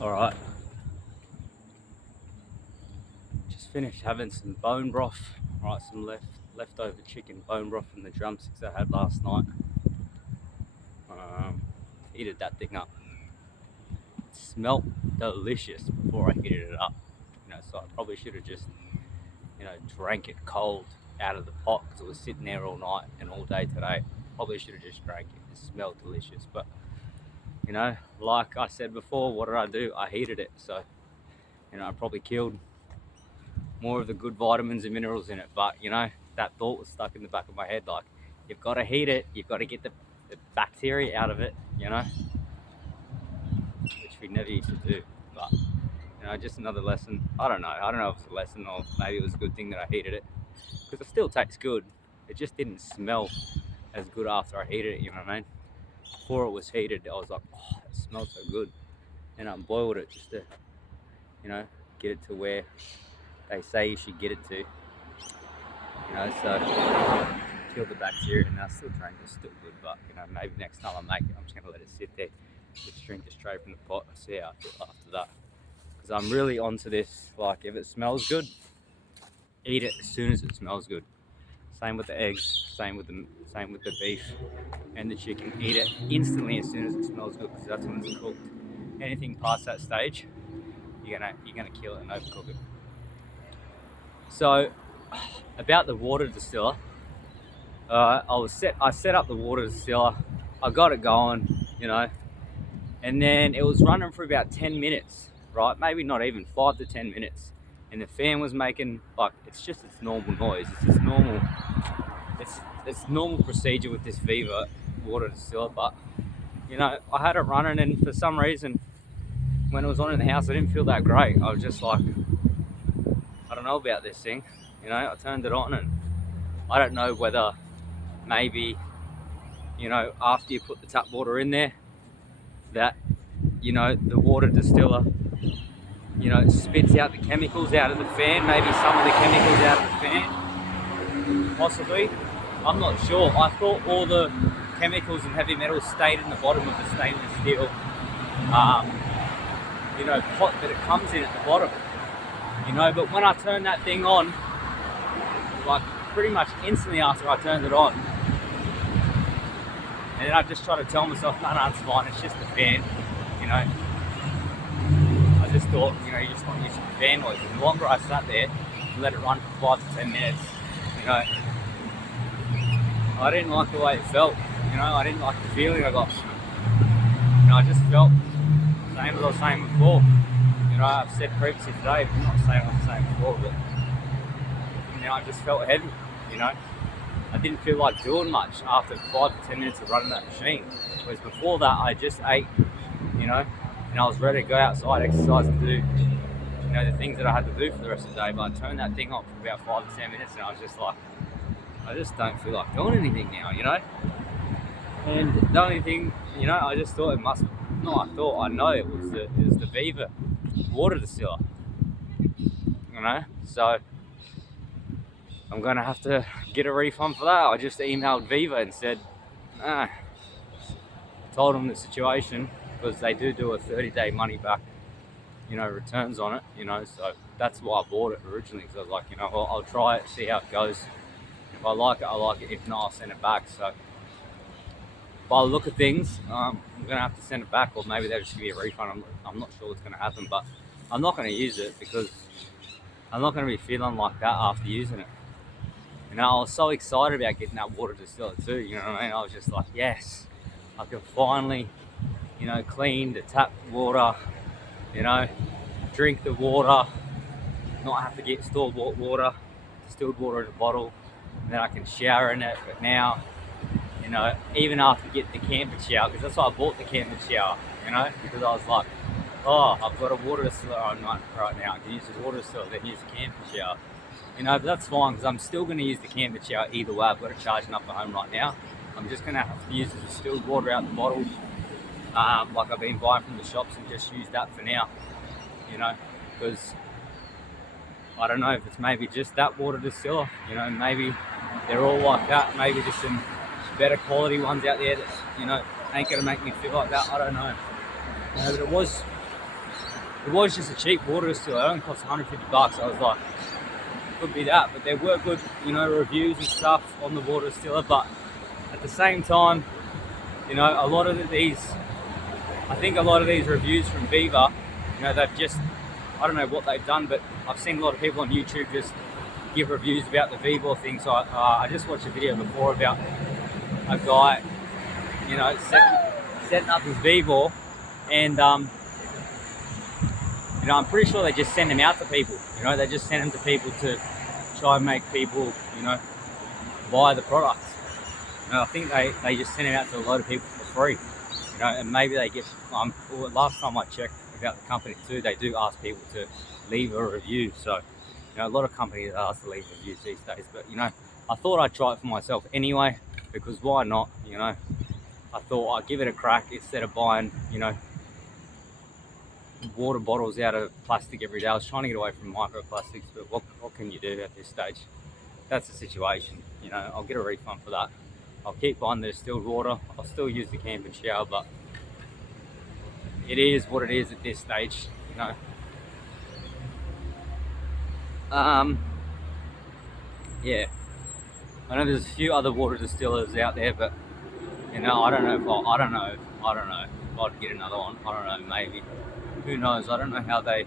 Alright, just finished having some bone broth. Right, some leftover chicken bone broth from the drumsticks I had last night. Heated that thing up. It smelt delicious before I heated it up. So I probably should have just, drank it cold out of the pot because it was sitting there all night and all day today. Probably should have just drank it. It smelled delicious, but like I said before, what did I do? I heated it, so I probably killed more of the good vitamins and minerals in it. But that thought was stuck in the back of my head, like, you've got to heat it, you've got to get the bacteria out of it, which we never used to do. But just another lesson. I don't know if it's a lesson or maybe it was a good thing that I heated it, because it still tastes good. It just didn't smell as good after I heated it, you know what I mean? Before it was heated, I was like, oh, it smells so good. And I boiled it just to get it to where they say you should get it to, so kill the bacteria. And I still drink, it's still good, but maybe next time I make it, I'm just gonna let it sit there, just drink it straight from the pot and see how I feel after that. Because I'm really onto this, like, if it smells good, eat it as soon as it smells good. Same with the eggs, same with the beef and the chicken. Eat it instantly as soon as it smells good, because that's when it's cooked. Anything past that stage, you're gonna kill it and overcook it. So, about the water distiller, I set up the water distiller. I got it going, and then it was running for about 10 minutes, right? Maybe not even 5 to 10 minutes. And the fan was making, like, it's just its normal noise. It's just normal. It's normal procedure with this Viva water distiller. But I had it running, and for some reason, when it was on in the house, I didn't feel that great. I was just like, I don't know about this thing. I turned it on, and I don't know whether maybe after you put the tap water in there, that the water distiller spits out the chemicals out of the fan, maybe some of the chemicals out of the fan, possibly. I'm not sure. I thought all the chemicals and heavy metals stayed in the bottom of the stainless steel pot that it comes in at the bottom. But when I turned that thing on, like pretty much instantly after I turned it on, and then I just tried to tell myself, no, it's fine, it's just the fan, I just thought, you just want to use the fan noise. And the longer I sat there and let it run for 5 to 10 minutes, I didn't like the way it felt. I didn't like the feeling I got. I just felt the same as I was saying before. I've said previously today, I'm not saying what I'm saying before, but I just felt heavy. I didn't feel like doing much after 5 to 10 minutes of running that machine. Whereas before that, I just ate, and I was ready to go outside, exercise, and do, the things that I had to do for the rest of the day. But I turned that thing off for about 5 to 10 minutes, and I was just like, I just don't feel like doing anything now, And the only thing, I just thought it must. No, I know it was the Viva water distiller. So I'm gonna have to get a refund for that. I just emailed Viva and said, told them the situation, because they do a 30-day money back, returns on it, so that's why I bought it originally, because I was like, I'll try it, see how it goes. If I like it, I like it. If not, I'll send it back. So by the look of things, I'm gonna have to send it back, or maybe they'll just give me a refund. I'm not sure what's gonna happen, but I'm not gonna use it because I'm not gonna be feeling like that after using it. I was so excited about getting that water distiller too, you know what I mean? I was just like, yes, I can finally, clean the tap water, drink the water, not have to get store-bought water, distilled water in a bottle, and then I can shower in it. But now, even after get the camper shower, because that's why I bought the camper shower, because I was like, oh, I've got a water distiller on right now, I can use the water distiller, then use the camper shower. But that's fine, because I'm still going to use the camper shower either way. I've got it charging up at home right now. I'm just going to have to use the distilled water out the bottle, like I've been buying from the shops, and just use that for now, because I don't know if it's maybe just that water distiller, maybe they're all like that. Maybe there's some better quality ones out there that, ain't going to make me feel like that. I don't know. But it was it was just a cheap water distiller. It only cost $150. I was like, could be that, but there were good, you know, reviews and stuff on the water distiller. But at the same time, you know, I think a lot of these reviews from Viva, you know, they've just, I don't know what they've done, but I've seen a lot of people on YouTube just give reviews about the Viva thing. So I just watched a video before about a guy, you know, setting up his Viva, and you know, I'm pretty sure they just send them out to people. You know, they just send them to people to try and make people, you know, buy the product. You know, I think they just send them out to a lot of people for free. You know, and maybe they get, last time I checked about the company too, they do ask people to leave a review. So, you know, a lot of companies ask to leave reviews these days. But, you know, I thought I'd try it for myself anyway, because why not, you know? I thought I'd give it a crack instead of buying, you know, water bottles out of plastic every day. I was trying to get away from microplastics, but what can you do at this stage? That's the situation. You know, I'll get a refund for that. I'll keep buying the distilled water. I'll still use the camp and shower, but it is what it is at this stage, you know. Yeah, I know there's a few other water distillers out there, but you know, I don't know if I'd get another one. I don't know, maybe. Who knows? I don't know how they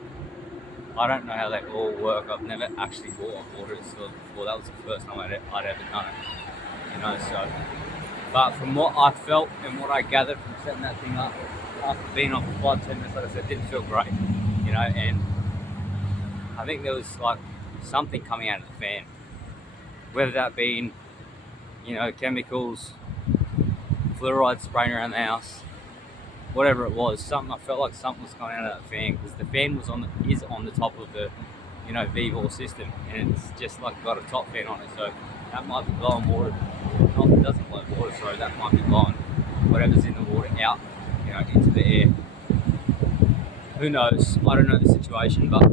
all work. I've never actually bought a water distiller before. That was the first time I'd ever done it. You know, so. But from what I felt and what I gathered from setting that thing up, after being off for 5-10 minutes, like I said, it didn't feel great. You know, and I think there was like something coming out of the fan. Whether that being, you know, chemicals, fluoride spraying around the house, whatever it was, I felt like something was coming out of that fan, because the fan is on the top of the, you know, V-Ball system, and it's just like got a top fan on it, so that might be blowing water. No, it doesn't blow water, sorry, that might be blowing whatever's in the water out, you know, into the air. Who knows? I don't know the situation, but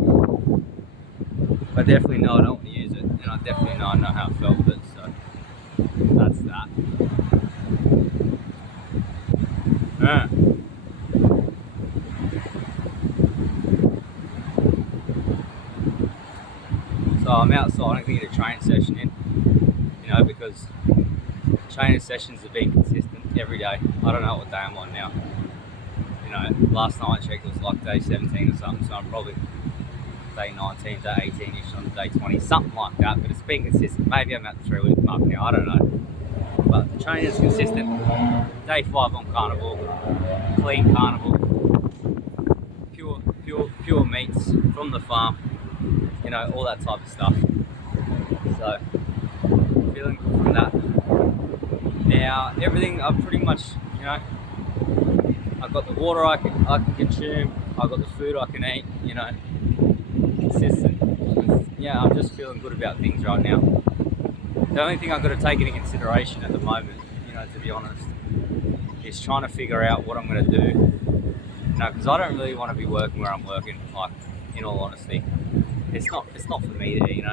I definitely know I don't want to use it, and I definitely know I know how I felt with it, so that's that. So I'm outside, I'm going to get a training session in, you know, because training sessions have been consistent every day. I don't know what day I'm on now. You know, last night I checked, it was like day 17 or something, so I'm probably day 19, day 18-ish on day 20, something like that, but it's been consistent. Maybe I'm at the 3-week mark now, I don't know. But the training is consistent. Day 5 on carnivore, clean carnivore, pure meats from the farm, you know, all that type of stuff. So, feeling good from that. Now, everything I've pretty much, you know, I've got the water I can consume, I've got the food I can eat, you know, consistent. Yeah, I'm just feeling good about things right now. The only thing I've got to take into consideration at the moment, you know, to be honest, is trying to figure out what I'm going to do. You know, because I don't really want to be working where I'm working, like, in all honesty. It's not for me to, you know.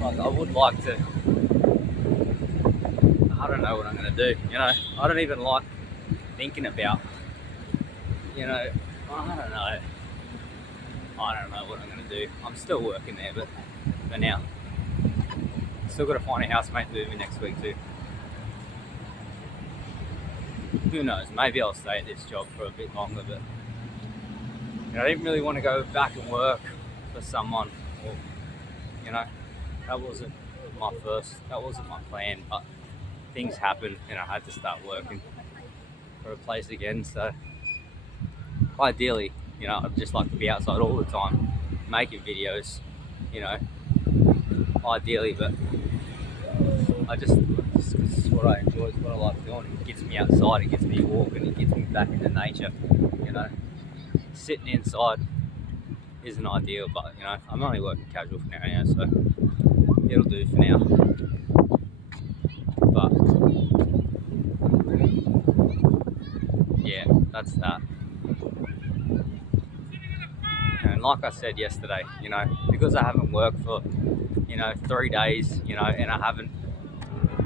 Like, I would like to, I don't know what I'm going to do, you know. I don't even like thinking about, you know, I don't know what I'm going to do. I'm still working there, but for now. Still got to find a housemate to move in next week too. Who knows? Maybe I'll stay at this job for a bit longer, but you know, I didn't really want to go back and work for someone. Or, you know, that wasn't my plan. But things happened, and I had to start working for a place again. So ideally, you know, I'd just like to be outside all the time, making videos. You know, ideally, but this is what I enjoy, it's what I like doing. It gets me outside, it gets me walking, it gets me back into nature, you know. Sitting inside isn't ideal, but you know, I'm only working casual for now, so it'll do for now. But yeah, that's that. And like I said yesterday, you know, because I haven't worked for, you know, 3 days, you know, and I haven't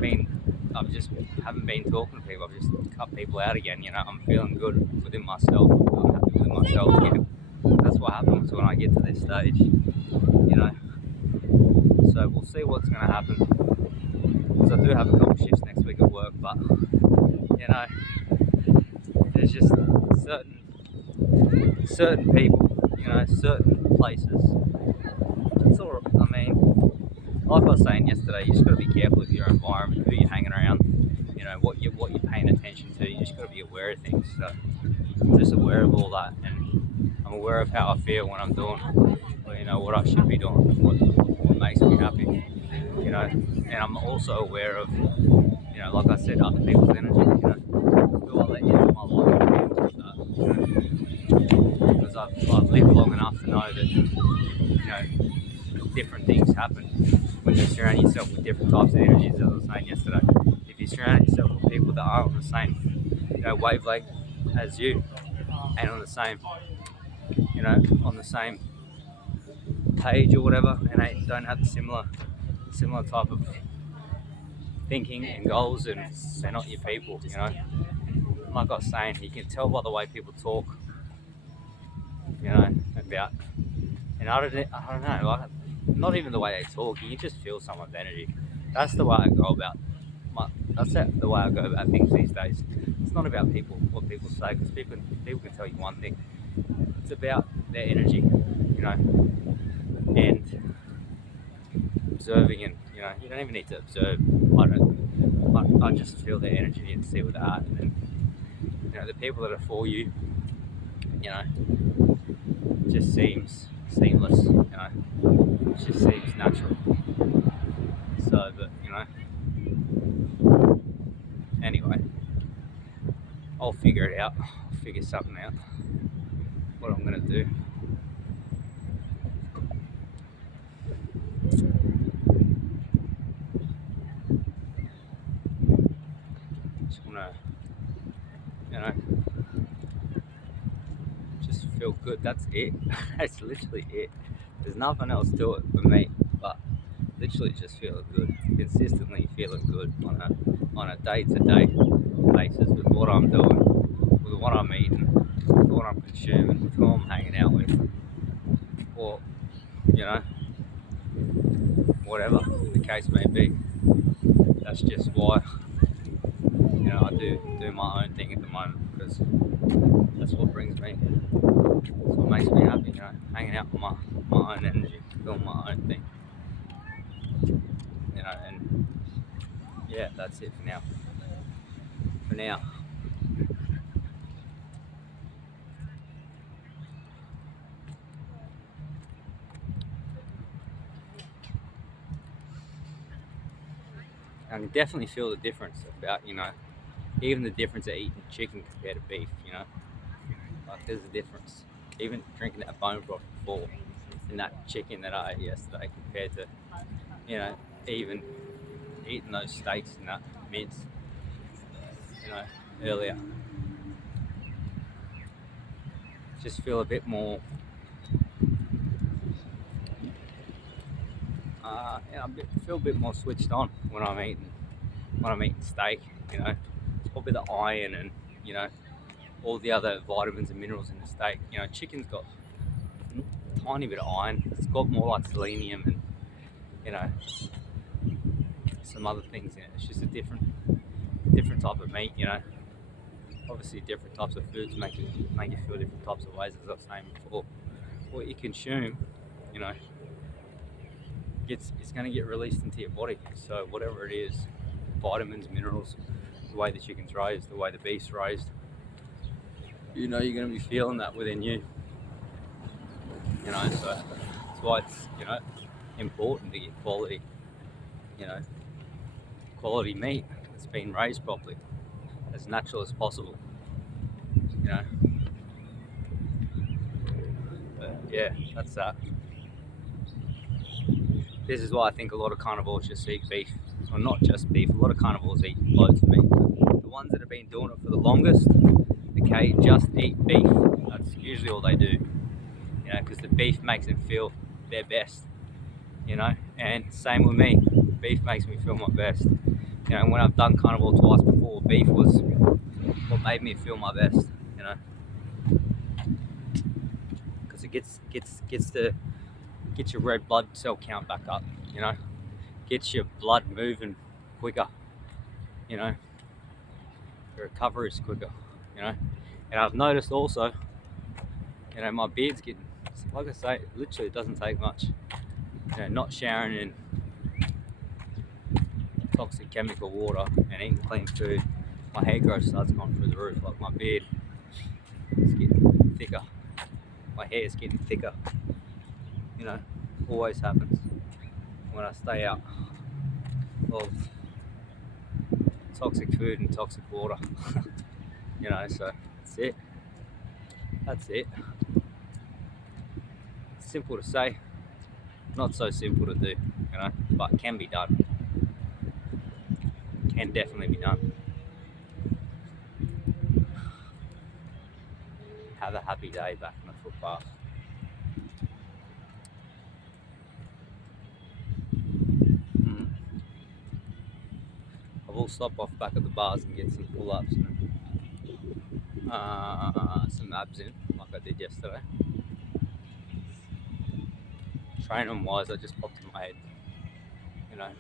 been talking to people, I've just cut people out again, you know. I'm feeling good within myself, I'm feeling happy within myself, yeah, that's what happens when I get to this stage, you know. So we'll see what's going to happen, because I do have a couple shifts next week at work, but you know, there's just certain people, you know, certain places. It's all, I mean, like I was saying yesterday, you just got to be careful of your environment, who you're hanging around, you know, what you're paying attention to. You just got to be aware of things. So I'm just aware of all that, and I'm aware of how I feel when I'm doing, well, you know, what I should be doing, what makes me happy, you know. And I'm also aware of, you know, like I said, other people's energy, you know, who I let into my life, you know, because I've lived long enough to know that, you know, different things happen when you surround yourself with different types of energies. As I was saying yesterday, if you surround yourself with people that are on the same, you know, wavelength as you, and on the same, you know, on the same page or whatever, and they don't have the similar type of thinking and goals, and they're not your people, you know. Like I was saying, you can tell by the way people talk, you know, about, and I don't know, like, not even the way they talk, you can just feel someone's energy. That's the way I go about the way I go about things these days. It's not about what people say, because people can tell you one thing. It's about their energy, you know, and observing, and you know, you don't even need to observe. I just feel their energy and see what they are, and then, you know, the people that are for you, you know, just seems seamless, you know, it just seems natural. So, but you know, anyway, I'll figure it out. I'll figure something out, what I'm gonna do. Just wanna, you know, just feel good. That's it. That's literally it. There's nothing else to it for me, but literally just feeling good, consistently feeling good on a day-to-day basis with what I'm doing, with what I'm eating, with what I'm consuming, with who I'm hanging out with, or you know, whatever the case may be. That's just why, you know, I do my own thing at the moment, because that's what brings me, that's what makes me happy, you know, hanging out with my own energy, doing my own thing, you know. And yeah, that's it for now. For now. I can definitely feel the difference about, you know, even the difference of eating chicken compared to beef, you know. Like, there's a difference. Even drinking that bone broth before, and that chicken that I ate yesterday, compared to, you know, even eating those steaks and that mince, you know, earlier. Just feel a bit more, feel a bit more switched on when I'm eating steak, you know. It's probably the iron and, you know, all the other vitamins and minerals in the steak. You know, chicken's got a tiny bit of iron. It's got more like selenium and, you know, some other things in it. It's just a different type of meat, you know. Obviously, different types of foods make you feel different types of ways, as I was saying before. What you consume, you know, it's going to get released into your body. So whatever it is, vitamins, minerals, the way the chicken's raised, the way the beef's raised, you know, you're going to be feeling that within you. You know, so that's why it's, you know, important to get quality, you know, quality meat that's been raised properly, as natural as possible, you know. But yeah, that's that. This is why I think a lot of carnivores just eat beef, or not just beef. A lot of carnivores eat loads of meat. But the ones that have been doing it for the longest, okay, just eat beef. That's usually all they do, you know, because the beef makes them feel their best, you know. And same with me, beef makes me feel my best. You know, when I've done carnivore twice before, beef was what made me feel my best, you know. it gets your red blood cell count back up, you know, gets your blood moving quicker, you know, the recovery is quicker, you know. And I've noticed also, you know, my beard's getting, like I say, literally it doesn't take much, you know, not showering in toxic chemical water and eating clean food, my hair growth starts going through the roof. Like my beard is getting thicker, my hair is getting thicker, you know, always happens when I stay out of toxic food and toxic water. You know, so that's it. Simple to say, not so simple to do, you know, but can be done, can definitely be done. Have a happy day back on the footpath. I will stop off back at the bars and get some pull-ups and some abs in, like I did yesterday. Training wise, I just popped in my head, you know,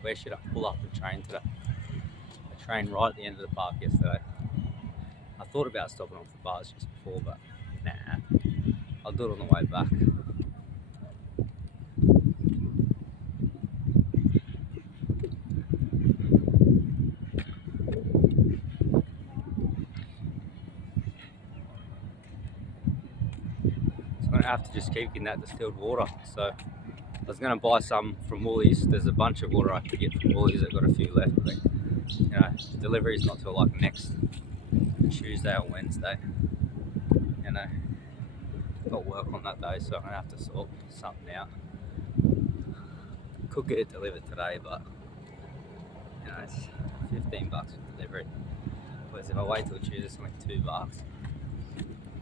where should I pull up and train today? I trained right at the end of the park yesterday. I thought about stopping off the bars just before, but nah, I'll do it on the way back. So I'm gonna have to just keep getting that distilled water. So I was gonna buy some from Woolies. There's a bunch of water I could get from Woolies. I've got a few left. But, you know, delivery's not till like next Tuesday or Wednesday. You know, got work on that day, so I'm gonna have to sort something out. Could get it delivered today, but you know, it's $15 for delivery. Whereas if I wait till Tuesday, it's only $2.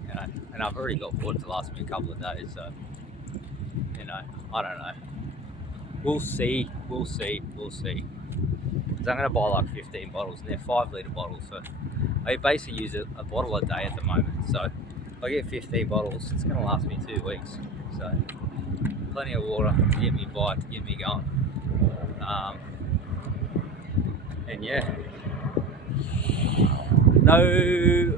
You know, and I've already got water to last me a couple of days, so you know, I don't know. We'll see. Because I'm gonna buy like 15 bottles, and they're 5-litre bottles, so I basically use a bottle a day at the moment. So if I get 15 bottles, it's gonna last me 2 weeks. So plenty of water to get me by, to get me going. And yeah, no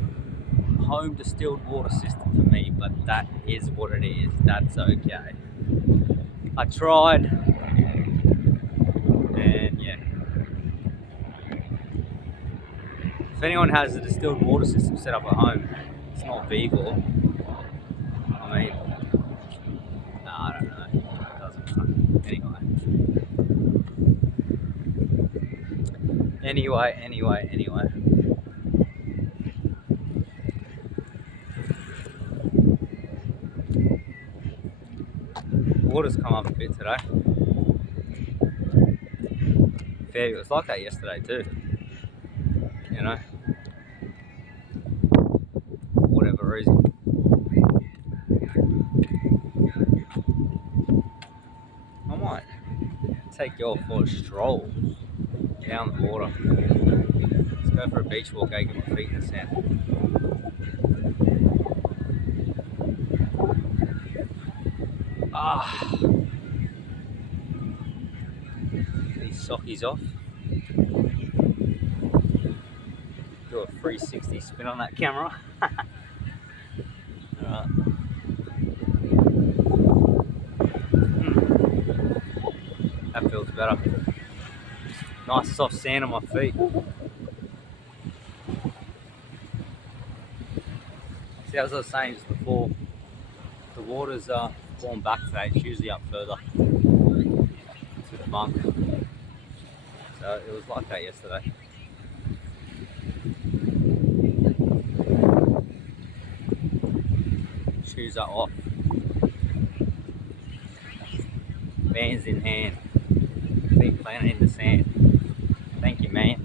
home distilled water system for me, but that is what it is. That's okay. I tried, and yeah. If anyone has a distilled water system set up at home, it's not Vigor. I mean, I don't know. It doesn't matter. Anyway. Water's come up a bit today. It was like that yesterday too. You know, for whatever reason. I might take you all for a stroll down the water. Let's go for a beach walk, get my feet in the sand. These sockies off. Do a 360 spin on that camera. Alright. That feels better. Nice soft sand on my feet. See, as I was saying just before, the water's warmed back today. It's usually up further to the bunk. So it was like that yesterday. Shoes are off. Bands in hand. Feet planted in the sand. Thank you, man.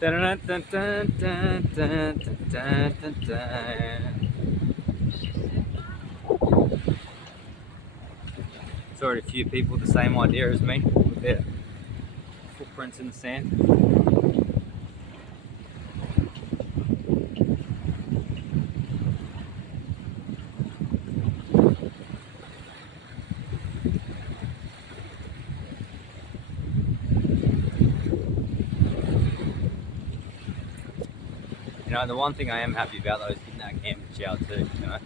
There's already a few people with the same idea as me with their footprints in the sand. You know, the one thing I am happy about though is getting that camping shower too, you know,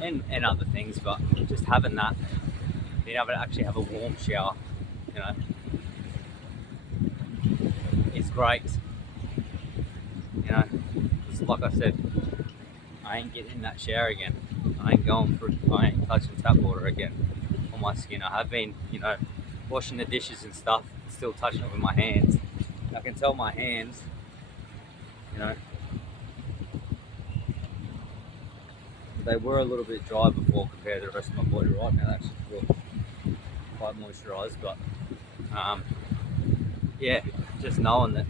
and other things, but just having that, being able to actually have a warm shower, you know, is great. You know, because like I said, I ain't getting in that shower again. I ain't touching tap water again on my skin. I have been, you know, washing the dishes and stuff, still touching it with my hands. I can tell my hands, you know, they were a little bit dry before compared to the rest of my body. Right now, they actually feel quite moisturised, but yeah, just knowing that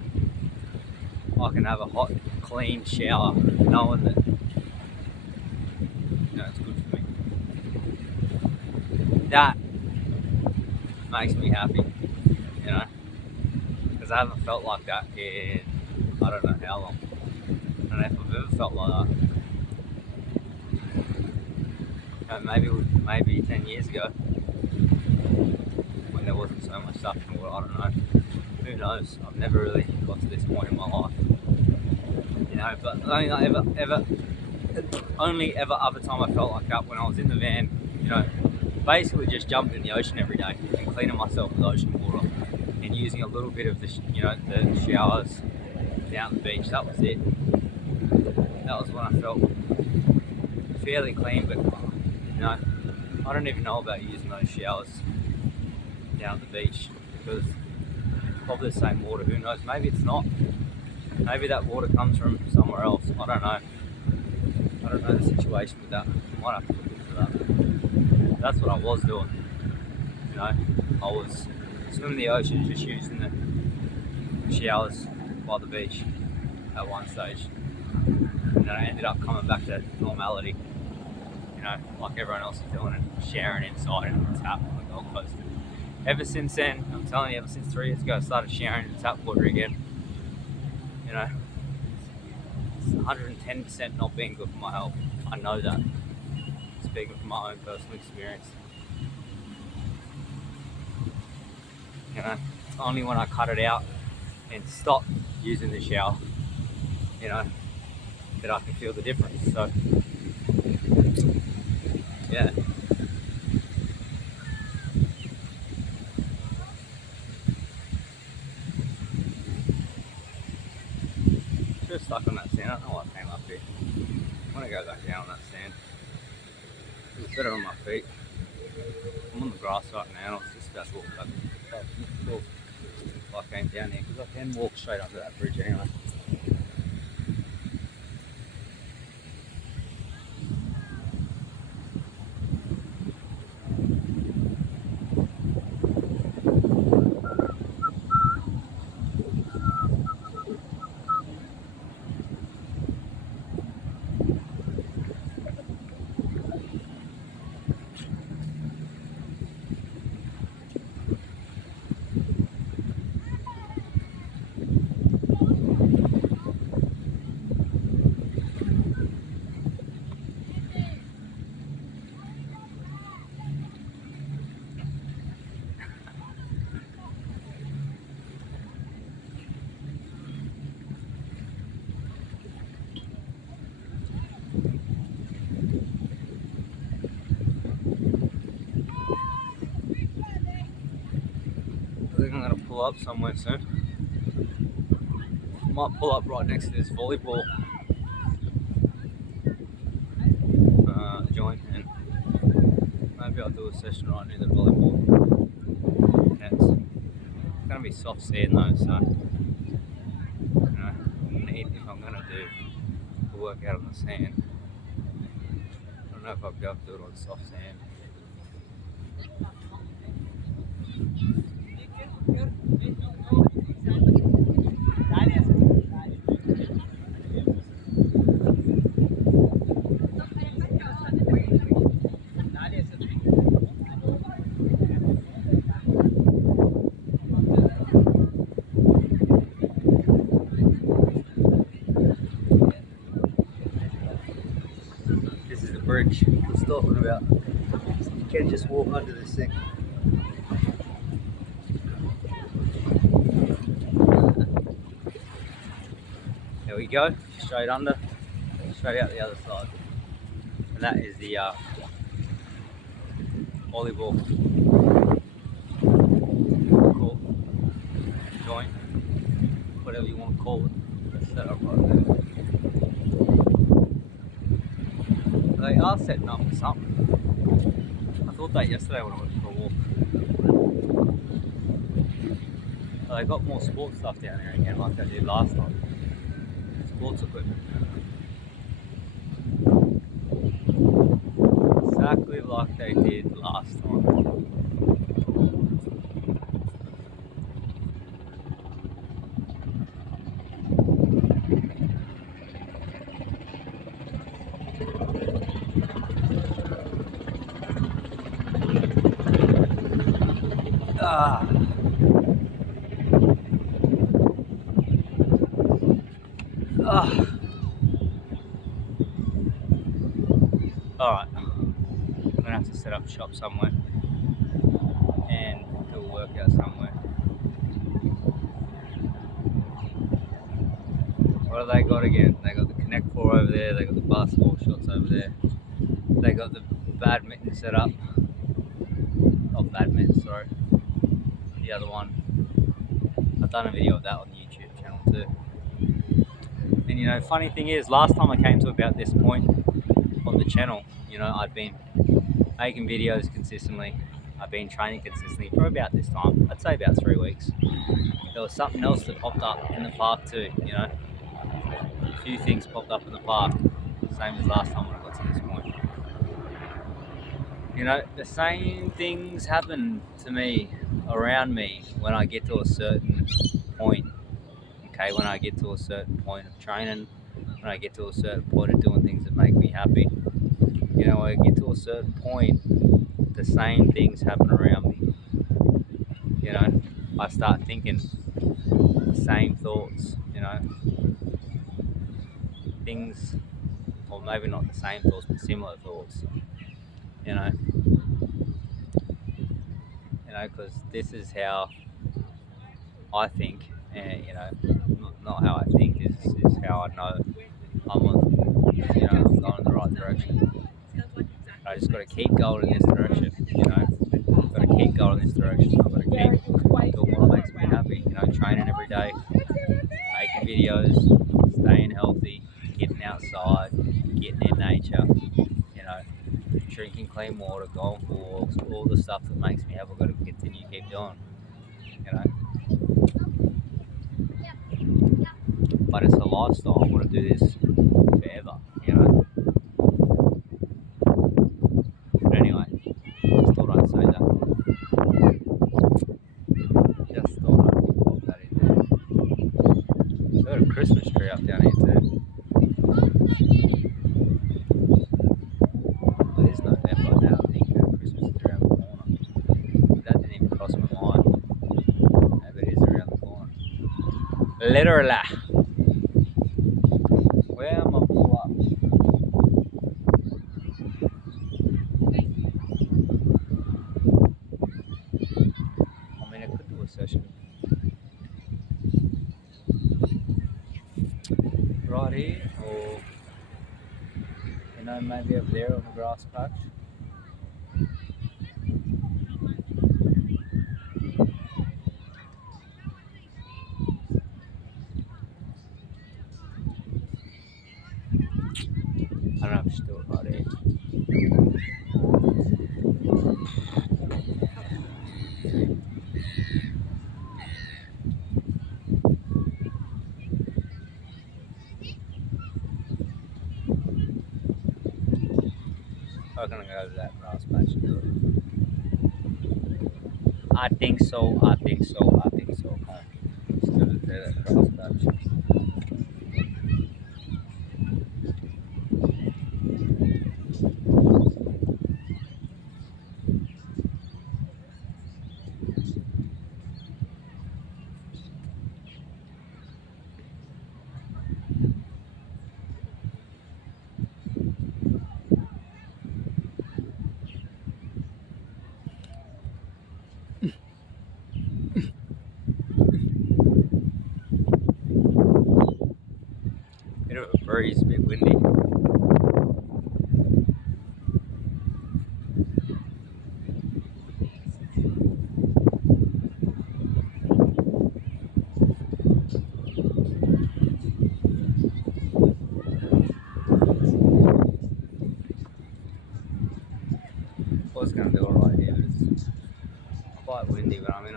I can have a hot, clean shower, knowing that, you know, it's good for me. That makes me happy, you know, because I haven't felt like that in I don't know how long. I don't know if I've ever felt like that. You know, maybe 10 years ago, when there wasn't so much stuff in the water. I don't know. Who knows? I've never really got to this point in my life. You know, but the only ever other time I felt like that when I was in the van, you know, basically just jumping in the ocean every day and cleaning myself with ocean water and using a little bit of the showers down the beach. That was it. That was when I felt fairly clean, but you know, I don't even know about using those showers down at the beach because it's probably the same water. Who knows? Maybe it's not. Maybe that water comes from somewhere else. I don't know. I don't know the situation with that. I might have to look into that. That's what I was doing. You know, I was swimming the ocean, just using the showers by the beach at one stage. And then I ended up coming back to normality. You know, like everyone else is doing, and showering inside in the tap on the Gold Coast. Ever since then, I'm telling you, ever since 3 years ago, I started showering in the tap water again. You know, it's 110% not being good for my health. I know that. Speaking from my own personal experience. You know, it's only when I cut it out and stop using the shower, you know, that I can feel the difference. So, yeah. Just stuck on that sand. I don't know what came up here. I want to go back down on that sand. It's better on my feet. I'm on the grass right now. I was just about to walk back. I came down here because I can walk straight under that bridge anyway. I think I'm going to pull up somewhere soon. Might pull up right next to this volleyball joint, and maybe I'll do a session right near the volleyball nets. It's going to be soft sand though, so you know, if I'm going to do the workout on the sand, I don't know if I'll be able to do it on soft sand. bridge I was talking about. You can just walk under this thing. There we go, straight under, straight out the other side. And that is the volleyball court, joint, whatever you want to call it. That's set up right there. They are setting up for something. I thought that yesterday when I went for a walk. But they got more sports stuff down there again, like they did last time. Sports equipment. Exactly like they did last time. Ah. Ah. Alright, I'm gonna have to set up shop somewhere and do a workout somewhere. What have they got again? They got the Connect 4 over there, they got the basketball shots over there, they got the badminton set up. Not badminton, sorry. The other one. I've done a video of that on the YouTube channel too. And you know, funny thing is, last time I came to about this point on the channel, you know, I'd been making videos consistently. I've been training consistently for about this time. I'd say about 3 weeks. There was something else that popped up in the park too, you know. A few things popped up in the park, same as last time when I got to this point. You know, the same things happen to me, around me, when I get to a certain point. Okay, when I get to a certain point of training, when I get to a certain point of doing things that make me happy. You know, when I get to a certain point, the same things happen around me. You know, I start thinking the same thoughts, you know, things, or maybe not the same thoughts, but similar thoughts, you know, because this is how I think, and you know, not how I think, this is how I know I'm on, you know, I'm going in the right direction. I just got to keep going in this direction, you know. I've got to keep going in this direction. I've got to keep doing what makes me happy, you know, training every day, making videos, staying healthy, getting outside, getting in nature, you know, drinking clean water, going for walks, all the stuff that makes me happy. I've got to continue to keep doing, you know. But it's a lifestyle. I want to do this forever, you know. But anyway, just thought I'd say that. Just thought I'd pop that in there. We've got a Christmas tree up down here too. Well, it is November now. I think Christmas is around the corner. That didn't even cross my mind. Maybe it is around the corner. Literally. Where am I pull up? I mean, I could do a session right here, or you know, maybe up there on the grass patch. I don't know if I should do it right here. I'm gonna go to that grass patch and do it. I think so. I think so. I think so. Come on. Let's do it there, that grass patch.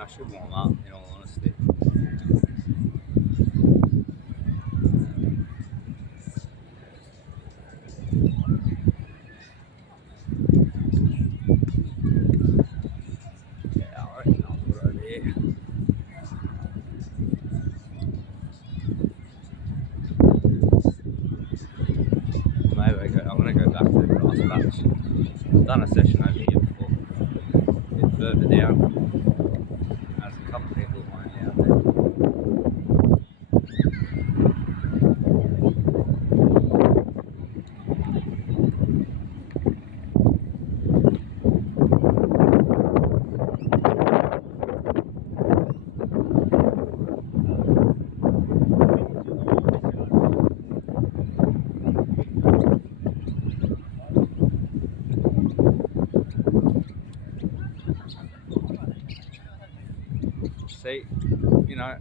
I should warm up, in all honesty. Yeah, I reckon I'll put it over here. Maybe I'm going to go back to the grass patch. I've done a session over here before, a bit further down. There's a couple of people lying out there. See, you know,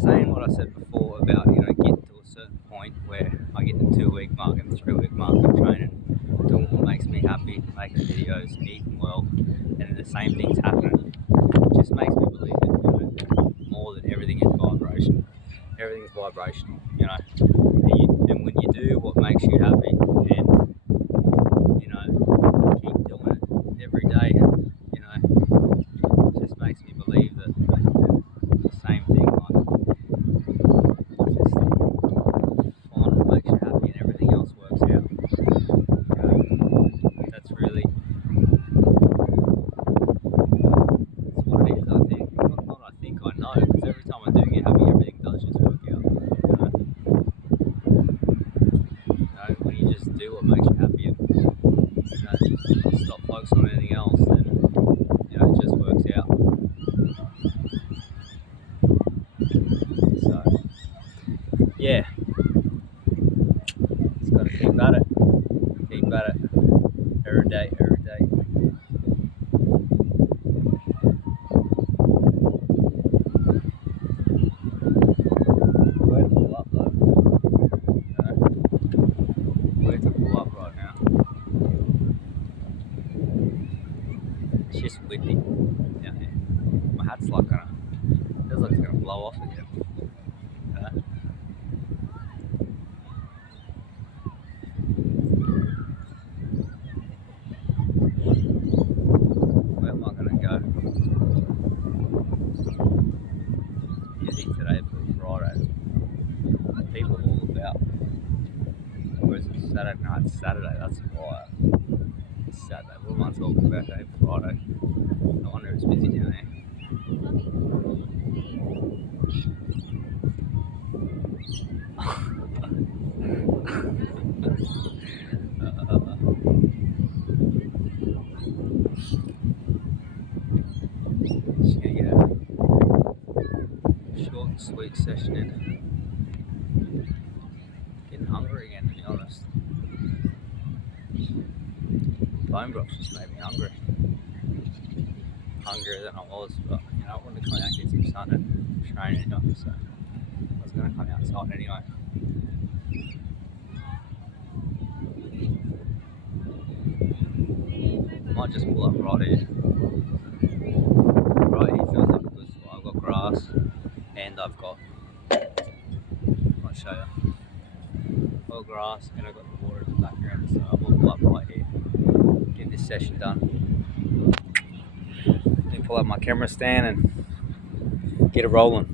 saying what I said before about, you know, getting to a certain point where I get the 2-week mark and the 3-week mark of training, doing what makes me happy, making videos, eating well, and the same thing's happening. It just makes me believe that, you know, more than everything is vibration. Everything's vibrational, you know. And when you do what makes you happy and, you know, keep doing it every day, you know, it just makes me believe that the same thing, like, just find what makes you happy and everything else works out. You know, that's really, that's what it is, I think. Not I think, I know, because every time I do get happy, everything does just work out. You know, when you just do what makes you happy and, you know, stop focusing on anything else, then, you know, it just works out. So, yeah, just got to keep at it, every day. Where to pull up though? You know, where to pull up right now? It's just windy down here. My hat's like feels like it's gonna blow off again. You know? Where am I gonna go? Busy today for Friday. People all about. Whereas it's Saturday night, Saturday, that's why. It's Saturday. What am I talking about today? Friday. No wonder it's busy down here. Just gonna get a short and sweet session in. Getting hungry again, to be honest. Bone broth just made me hungry. Hungrier than I was, but you know, I wanted to come out and get some sun and train anyway, so I was going to come outside anyway. I might just pull up right here. Right here feels like a good spot. I've got grass and I've got, I'll show you. I've got grass and I've got the water in the background, so I will pull up right here. Get this session done. Let me pull up my camera stand and get it rolling.